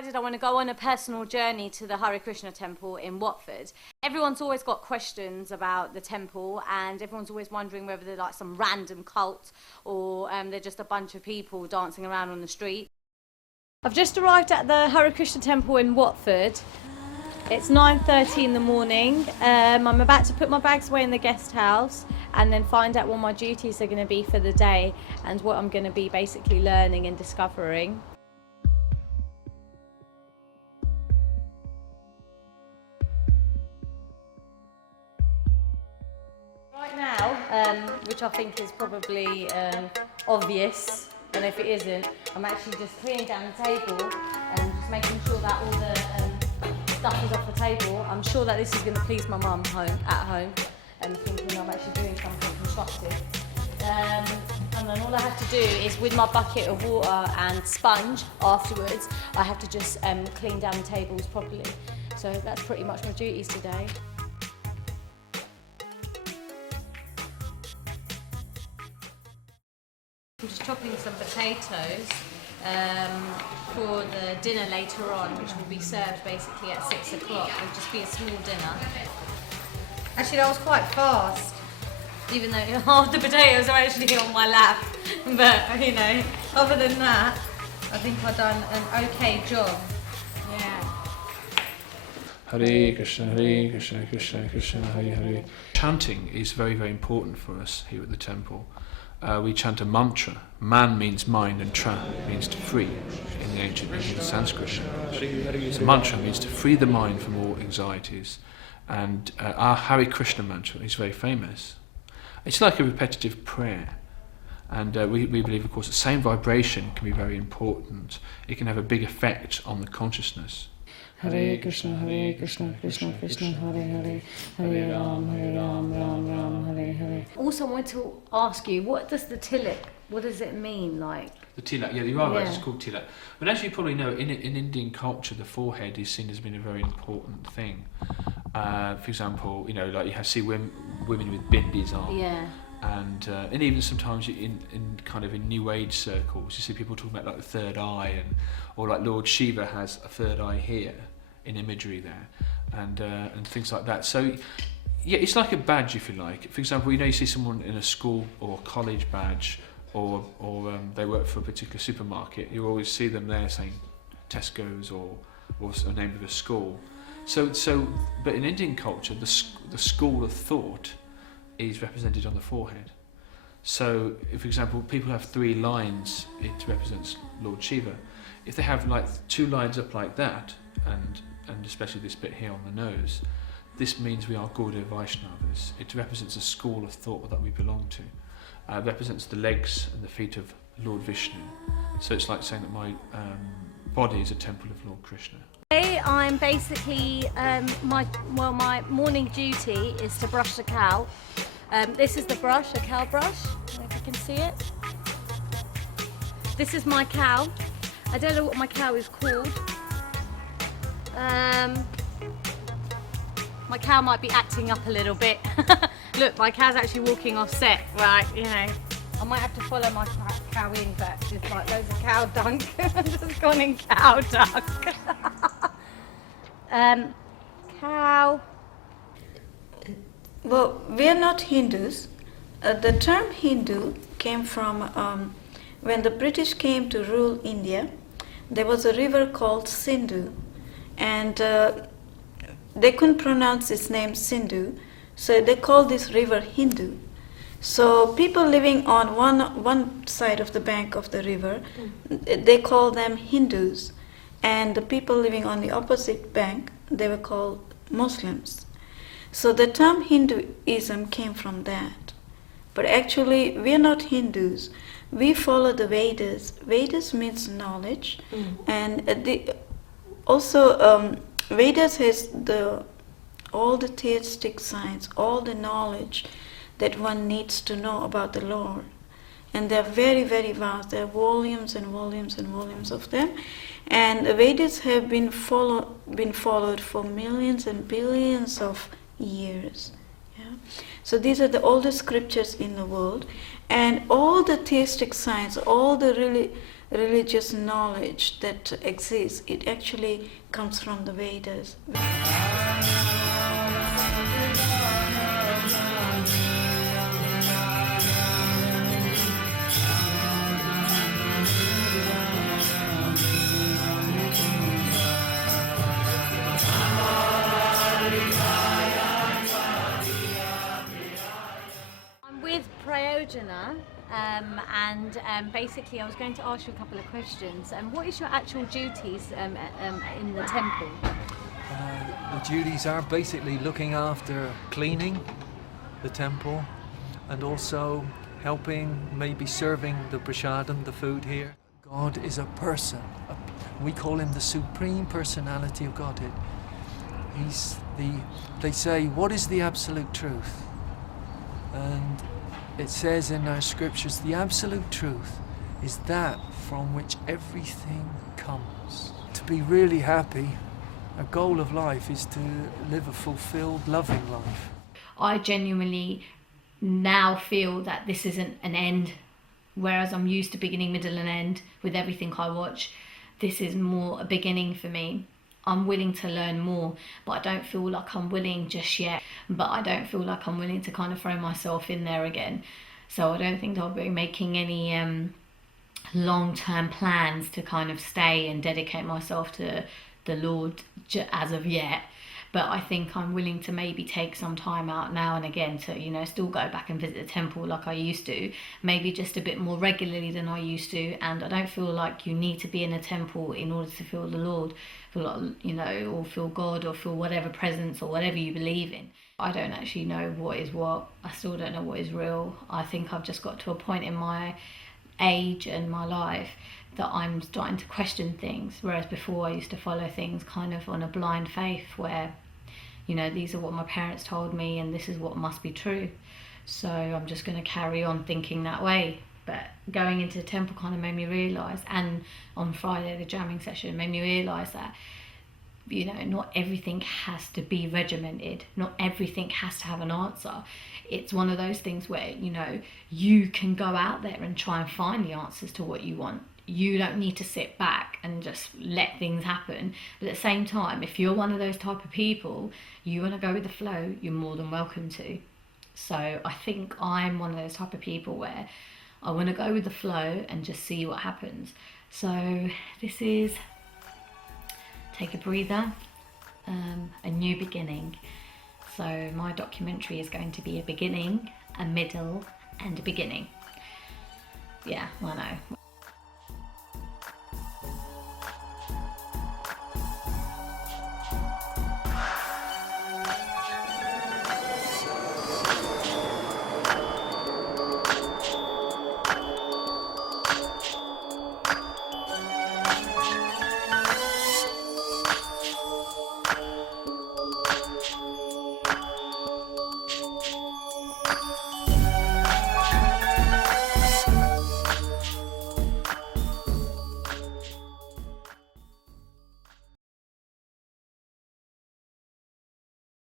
decided I want to go on a personal journey to the Hare Krishna temple in Watford. Everyone's always got questions about the temple, and everyone's always wondering whether they're like some random cult or they're just a bunch of people dancing around on the street. I've just arrived at the Hare Krishna temple in Watford. It's 9:30 in the morning. I'm about to put my bags away in the guest house and then find out what my duties are going to be for the day and what I'm going to be basically learning and discovering. Right now, which I think is probably obvious, and if it isn't, I'm actually just clearing down the table and just making sure that all the stuff is off the table. I'm sure that this is going to please my mum at home, and thinking I'm actually doing something constructive. And then all I have to do is, with my bucket of water and sponge afterwards, I have to just clean down the tables properly. So that's pretty much my duties today. I'm just chopping some potatoes for the dinner later on, which will be served basically at 6 o'clock. It'll just be a small dinner. Actually, that was quite fast, even though half the potatoes are actually on my lap. But, you know, other than that, I think I've done an okay job. Yeah. Hare Krishna, Krishna Krishna, Hare Hare. Chanting is very, very important for us here at the temple. We chant a mantra. Man means mind and tra means to free in the ancient Sanskrit. So mantra means to free the mind from all anxieties. And our Hare Krishna mantra is very famous. It's like a repetitive prayer. And we believe, of course, the same vibration can be very important. It can have a big effect on the consciousness. Hare Krishna, Krishna Krishna, Hare Hare, Hare Ram, Ram Ram, Hare Hare. Also, I want to ask you, what does the tilak, what does it mean, like? The tilak, yeah, you are right, it's called tilak. But as you probably know, in Indian culture, the forehead is seen as being a very important thing. For example, you know, like you see women with bindis on. Yeah. And even sometimes in New Age circles, you see people talking about like the third eye, or like Lord Shiva has a third eye here in imagery there, and things like that. So yeah, it's like a badge, if you like. For example, you know, you see someone in a school or college badge, or they work for a particular supermarket. You always see them there saying Tesco's or a name of a school. So, but in Indian culture, the school of thought is represented on the forehead. So, if, for example, people have 3 lines, it represents Lord Shiva. If they have like 2 lines up like that, and especially this bit here on the nose, this means we are Gaudiya Vaishnavas. It represents a school of thought that we belong to. It represents the legs and the feet of Lord Vishnu. So it's like saying that my body is a temple of Lord Krishna. Today I'm basically, my morning duty is to brush the cow. This is the brush, a cow brush, I don't know if you can see it. This is my cow. I don't know what my cow is called. My cow might be acting up a little bit. Look, my cow's actually walking off set, right, you know. I might have to follow my cow in, but just like loads of cow dunk. Just gone in cow dunk. Cow. Well, we are not Hindus. The term Hindu came from when the British came to rule India. There was a river called Sindhu, and they couldn't pronounce its name Sindhu, so they called this river Hindu. So people living on one side of the bank of the river, they call them Hindus, and the people living on the opposite bank, they were called Muslims. So the term Hinduism came from that. But actually, we are not Hindus. We follow the Vedas. Vedas means knowledge, and Vedas has all the theistic science, all the knowledge that one needs to know about the Lord. And they're very, very vast. There are volumes and volumes and volumes of them. And the Vedas have been followed for millions and billions of years. Yeah? So these are the oldest scriptures in the world. And all the theistic science, all the really religious knowledge that exists. It actually comes from the Vedas. I'm with Prayojana, and basically I was going to ask you a couple of questions. What is your actual duties in the temple? The duties are basically looking after cleaning the temple and also helping, maybe serving the prasadam, the food here. God is a person. We call him the Supreme Personality of Godhead. They say, what is the absolute truth? And it says in our scriptures, the absolute truth is that from which everything comes. To be really happy, a goal of life is to live a fulfilled, loving life. I genuinely now feel that this isn't an end, whereas I'm used to beginning, middle and end with everything I watch. This is more a beginning for me. I'm willing to learn more, but I don't feel like I'm willing just yet. But I don't feel like I'm willing to kind of throw myself in there again. So I don't think I'll be making any long-term plans to kind of stay and dedicate myself to the Lord as of yet. But I think I'm willing to maybe take some time out now and again to, you know, still go back and visit the temple like I used to, maybe just a bit more regularly than I used to. And I don't feel like you need to be in a temple in order to feel the Lord, feel like, you know, or feel God or feel whatever presence or whatever you believe in. I don't actually know what is what. I still don't know what is real. I think I've just got to a point in my age and my life that I'm starting to question things, whereas before I used to follow things kind of on a blind faith where, you know, these are what my parents told me and this is what must be true. So I'm just going to carry on thinking that way. But going into the temple kind of made me realise, and on Friday the jamming session made me realise that, you know, not everything has to be regimented, not everything has to have an answer. It's one of those things where, you know, you can go out there and try and find the answers to what you want. You don't need to sit back and just let things happen. But at the same time, if you're one of those type of people, you want to go with the flow, you're more than welcome to. So I think I'm one of those type of people where I want to go with the flow and just see what happens. So this is take a breather, a new beginning. So my documentary is going to be a beginning, a middle and a beginning. Yeah, I know.